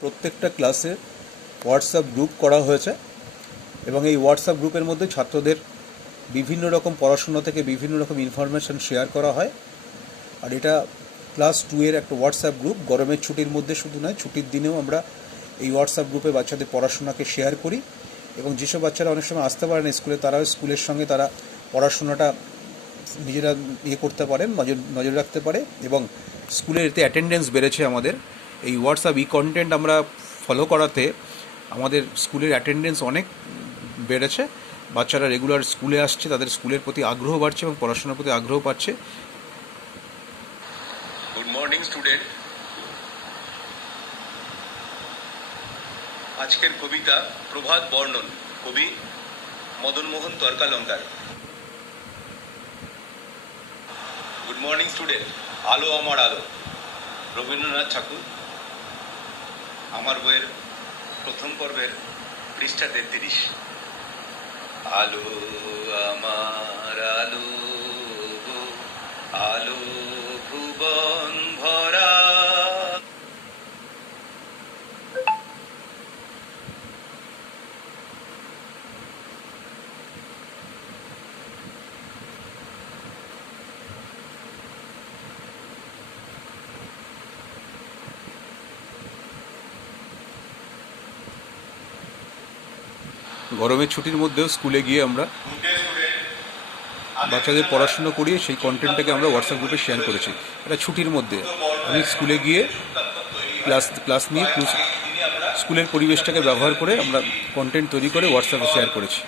প্রত্যেকটা ক্লাসে WhatsApp group করা হয়েছে এবং এই হোয়াটসঅ্যাপ গ্রুপের মধ্যে ছাত্রদের বিভিন্ন রকম পড়াশোনা থেকে বিভিন্ন রকম ইনফরমেশান শেয়ার করা হয়। আর এটা ক্লাস 2 এর একটা হোয়াটসঅ্যাপ গ্রুপ। গরমের ছুটির মধ্যে শুধু নয়, ছুটির দিনেও আমরা এই হোয়াটসঅ্যাপ গ্রুপে বাচ্চাদের পড়াশোনাকে শেয়ার করি এবং যেসব বাচ্চারা অনেক সময় আসতে পারে না স্কুলে, তারাও স্কুলের সঙ্গে তারা পড়াশোনাটা নিজেরা করতে পারেন, নজর রাখতে পারে এবং স্কুলের এতে অ্যাটেন্ডেন্স বেড়েছে আমাদের। এই হোয়াটসঅ্যাপ কন্টেন্ট আমরা ফলো করাতে আমাদের স্কুলের অ্যাটেন্ডেন্স অনেক বেড়েছে। বাচ্চারা রেগুলার স্কুলে আসছে, তাদের স্কুলের প্রতি আগ্রহ বাড়ছে এবং পড়াশোনার প্রতি আগ্রহ পাচ্ছে। Good morning student. আজকের কবিতা প্রভাত বর্ণন, কবি Madanmohan Tarkalankar. Good morning student. আলো আমার আলো, রবীন্দ্রনাথ ঠাকুর। আমার বইয়ের প্রথম পর্বের পৃষ্ঠা 33। আলো আমার আলো, আলো ভুবন ভরা। গরমের ছুটির মধ্যেও স্কুলে গিয়ে আমরা বাচ্চাদের পড়াশুনো করিয়ে সেই কন্টেন্টটাকে আমরা হোয়াটসঅ্যাপ গ্রুপে শেয়ার করেছি। এটা ছুটির মধ্যে আমি স্কুলে গিয়ে ক্লাস নিয়ে স্কুলের পরিবেশটাকে ব্যবহার করে আমরা কন্টেন্ট তৈরি করে হোয়াটসঅ্যাপে শেয়ার করেছি।